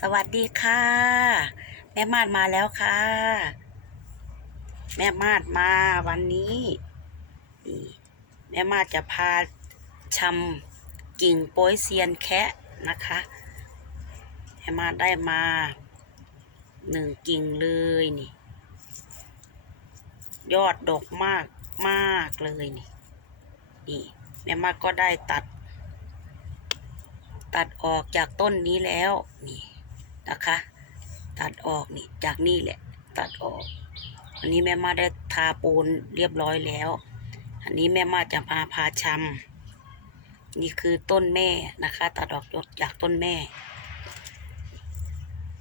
สวัสดีค่ะ แม่มาดมาแล้วค่ะ แม่มาดมาวันนี้นี่แม่มาดจะพาชำกิ่งโป้ยเซียนแคะนะคะ แม่มาดได้มาหนึ่งกิ่งเลยนี่ ยอดดกมากมากเลยนี่นี่แม่มาดก็ได้ตัด ตัดออกจากต้นนี้แล้วนี่ นะคะ ตัดออกนี่จากนี่แหละ ตัดออก อันนี้แม่มาได้ทาปูนเรียบร้อยแล้ว อันนี้แม่มาจะมาพาชำนี่คือต้นแม่นะคะ ตัดออกจากต้นแม่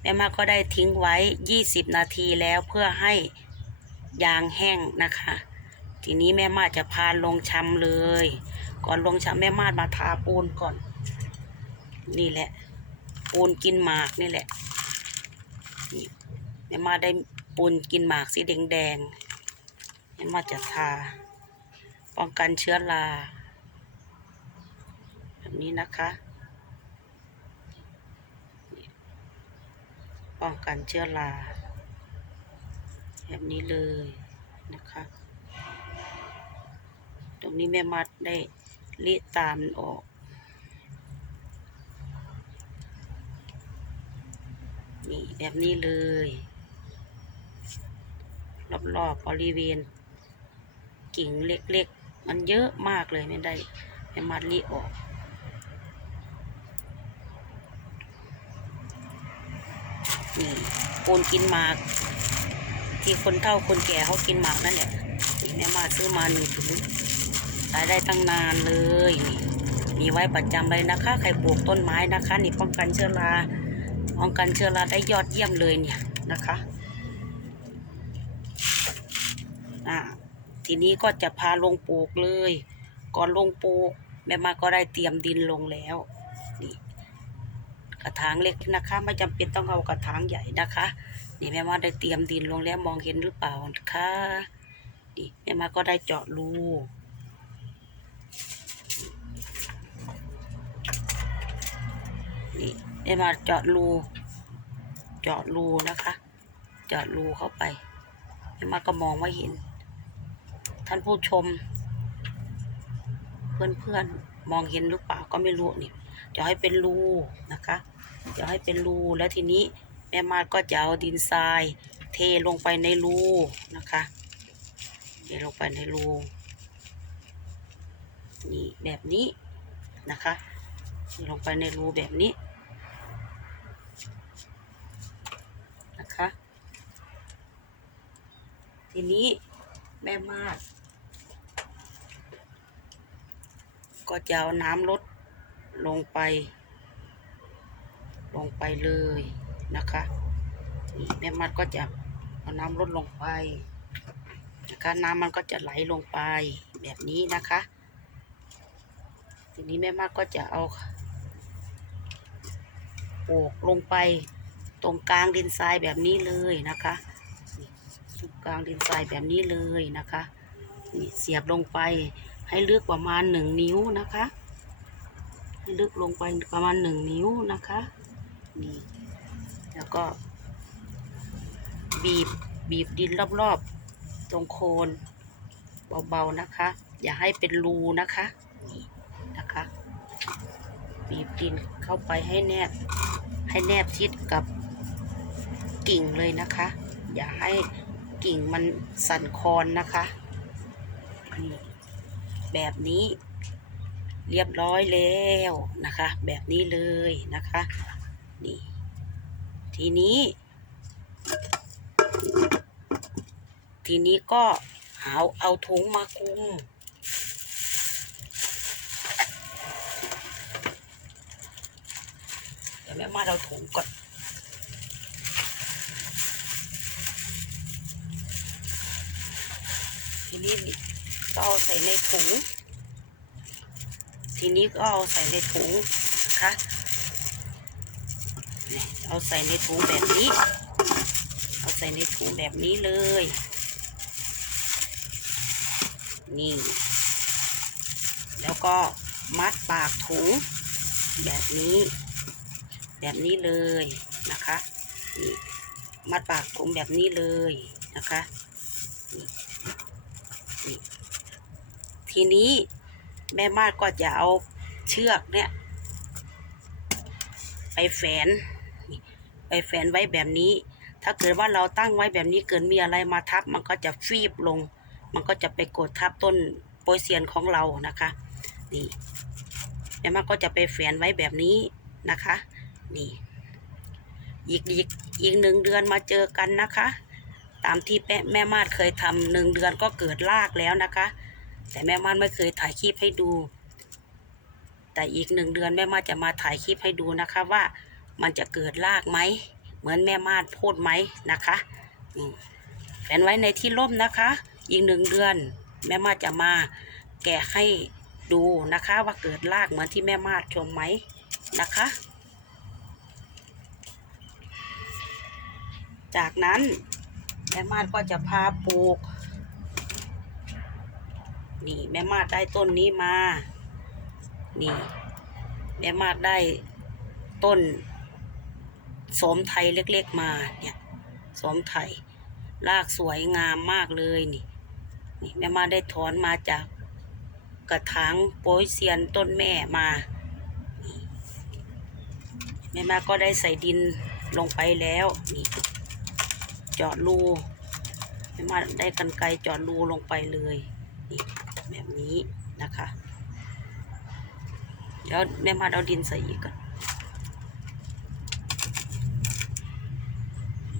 แม่มาก็ได้ทิ้งไว้ 20 นาทีแล้วเพื่อให้ยางแห้งนะคะ ทีนี้แม่มาจะพาลงชำเลย ก่อนลงชำแม่มามาทาปูนก่อน นี่แหละ ปูนกินหมากนี่แหละนี่แม่มาได้ปูนกินหมากสีแดงแดงๆแม่มาจะทา ป้องกันเชื้อราแบบนี้นะคะป้องกันเชื้อราแบบนี้เลยนะคะ ตรงนี้แม่มัดได้รีดตามมันออก นี่แบบนี้เลย รอบๆบริเวณ กิ่งเล็กๆ มันเยอะมากเลยไม่ได้ไม่มารีออกนี่ปูนกินหมาก ที่คนเฒ่าคนแก่เขากินหมากนั่นแหละนี่แม่มาซื้อมาหนึ่งถุงขายได้ตั้งนานเลย มีไว้ประจำเลยนะคะ ใครปลูกต้นไม้นะคะ นี่ป้องกันเชื้อรา ป้องกันเชื้อราได้ยอดเยี่ยมเลยเนี่ยนะคะอ่าทีนี้ก็จะพาลงปลูกเลย ก่อนลงปลูกแม่มาก็ได้เตรียมดินลงแล้วนี่กระถางเล็กนะคะ ไม่จำเป็นต้องเอากระถางใหญ่นะคะ นี่แม่มาได้เตรียมดินลงแล้วมองเห็นหรือเปล่าคะนี่แม่มาก็ได้เจาะรูนี่ ได้มาเจาะรู เจาะรูนะคะ เจาะรูเข้าไปแม่มาก็มองไม่เห็น ท่านผู้ชม เพื่อนๆมองเห็นหรือเปล่าก็ไม่รู้นี่จะให้เป็นรูนะคะจะให้เป็นรูแล้วทีนี้แม่มาดก็จะเอาดินทราย เทลงไปในรูนะคะ เทลงไปในรูนี่แบบนี้นะคะเทลงไปในรูแบบนี้นะคะ ทีนี้แม่มาดก็จะเอาน้ำลดลงไป ลงไปเลยนะคะนี่แม่มัดก็จะเอาน้ำลดลงไปนะคะน้ำมันก็จะไหลลงไปแบบนี้นะคะ ทีนี้แม่มัดก็จะเอาโปกลงไปตรงกลางดินทรายแบบนี้เลยนะคะ กลางดินทรายแบบนี้เลยนะคะนี่เสียบลงไปให้ลึกประมาณหนึ่งนิ้วนะคะ ให้ลึกลงไปประมาณหนึ่งนิ้วนะคะนี่แล้วก็ บีบบีบดินรอบๆ ตรงโคนเบาๆนะคะ อย่าให้เป็นรูนะคะนี่นะคะ บีบดินเข้าไปให้แนบให้แนบชิดกับกิ่งเลยนะคะ อย่าให้ กิ่งมันสั่นคลอนนะคะนี่แบบนี้เรียบร้อยแล้วนะคะ แบบนี้เลยนะคะนี่ทีนี้ ทีนี้ก็เอาเอาถุงมาคลุมเดี๋ยวแม่มาเอาถุงก่อน ทีนี้ก็เอาใส่ในถุง ทีนี้ก็เอาใส่ในถุงนะคะเอาใส่ในถุงแบบนี้ เอาใส่ในถุงแบบนี้เลย นี่ แล้วก็มัดปากถุงแบบนี้ แบบนี้เลยนะคะ นี่ มัดปากกลมแบบนี้เลยนะคะนี่นี่ ทีนี้แม่มาดก็จะเอาเชือกเนี่ย ไปแฝน ไปแฝนไว้แบบนี้ ถ้าเกิดว่าเราตั้งไว้แบบนี้เกิดมีอะไรมาทับ มันก็จะฟีบลง มันก็จะไปกดทับต้นโปยเซียนของเรานะคะนี่แม่มาก็จะไปแฝนไว้แบบนี้นะคะ นี่อีกอีกอีกหนึ่งเดือนมาเจอกันนะคะ ตามที่แม่แม่มาดเคยทำหนึ่งเดือนก็เกิดรากแล้วนะคะ แต่แม่มาดไม่เคยถ่ายคลิปให้ดู แต่อีกหนึ่งเดือนแม่มาดจะมาถ่ายคลิปให้ดูนะคะ ว่ามันจะเกิดรากไหม เหมือนแม่มาดพูดไหมนะคะอืมแฝนไว้ในที่ร่มนะคะ อีกหนึ่งเดือน แม่มาดจะมาแกะให้ดูนะคะว่าเกิดรากเหมือนที่แม่มาดชมไหมนะคะ จากนั้นแม่มาดก็จะพาปลูก นี่ แม่มาดได้ต้นนี้มา นี่ แม่มาดได้ต้นสมไทยเล็กๆมาเนี่ยสมไทย รากสวยงามมากเลยนี่ นี่แม่มาได้ถอนมาจากกระถางโปยเซียนต้นแม่มาแม่มาก็ได้ใส่ดินลงไปแล้วนี่เจาะรูแม่มาได้กันไกรเจาะรูลงไปเลยนี่ แบบนี้นะคะ เดี๋ยวแม่มาเอาดินใส่อีกก่อน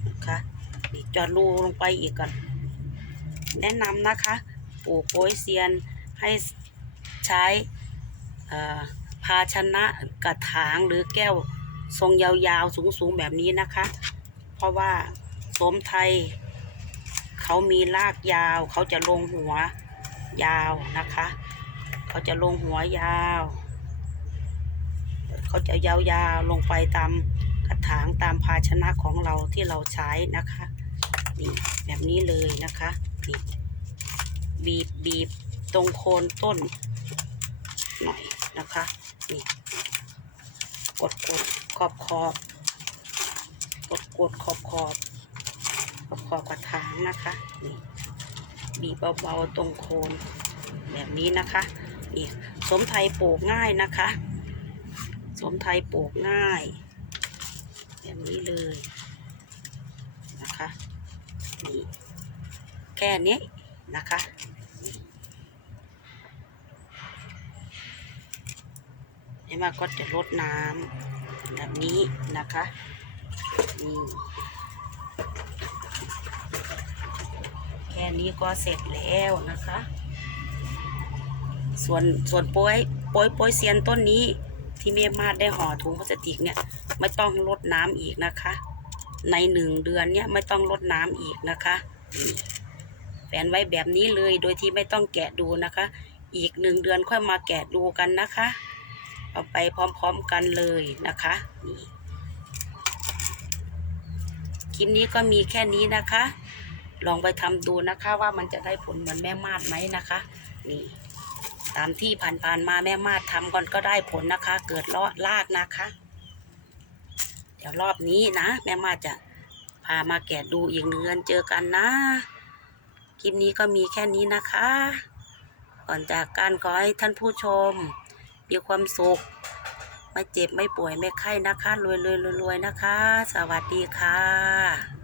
นะคะนี่เจอดรูลงไปอีกก่อน แนะนำนะคะปลูกโปยเซียนให้ใช้ภาชนะกระถางหรือแก้วทรงยาวๆ สูงๆ แบบนี้นะคะ เพราะว่าสมไทย เขามีรากยาว เขาจะลงหัว ยาวนะคะ เขาจะลงหัวยาว เขาจะยาวๆลงไปตามกระถางตามภาชนะของเราที่เราใช้นะคะนี่แบบนี้เลยนะคะนี่บีบบีบตรงโคนต้นหน่อยนะคะนี่กดกดขอบขอบกดกดขอบขอบขอบขอบกระถางนะคะนี่ บีบเบาๆตรงโคนแบบนี้นะคะนี่สมไทยปลูกง่ายนะคะ สมไทยปลูกง่ายแบบนี้เลยนะคะนี่แค่นี้นะคะเดี๋ยวมาก็จะลดน้ำแบบนี้นะคะนี่ ค่นี้ก็เสร็จแล้วนะคะ ส่วนส่วนโป้ยโป้ยโป้ยเซียนต้นนี้ ที่เมมาดได้ห่อถุงพลาสติกเนี่ยไม่ต้องลดน้ำอีกนะคะ ในหนึ่งเดือนเนี่ยไม่ต้องลดน้ำอีกนะคะแฝนไว้แบบนี้เลยโดยที่ไม่ต้องแกะดูนะคะ อีกหนึ่งเดือนค่อยมาแกะดูกันนะคะ เอาไปพร้อมๆกันเลยนะคะนี่คลิปนี้ก็มีแค่นี้นะคะ ลองไปทำดูนะคะ ว่ามันจะได้ผลเหมือนแม่มาดไหมนะคะ นี่ ตามที่ผ่านๆมาแม่มาดทำก่อนก็ได้ผลนะคะ เกิดเลาะลากนะคะ เดี๋ยวรอบนี้นะ แม่มาดจะพามาแกะดูอีกหนึ่งเดือนเจอกันนะ คลิปนี้ก็มีแค่นี้นะคะ ก่อนจากการขอให้ท่านผู้ชม มีความสุข ไม่เจ็บไม่ป่วยไม่ไข้นะคะ รวยๆรวยๆนะคะ สวัสดีค่ะ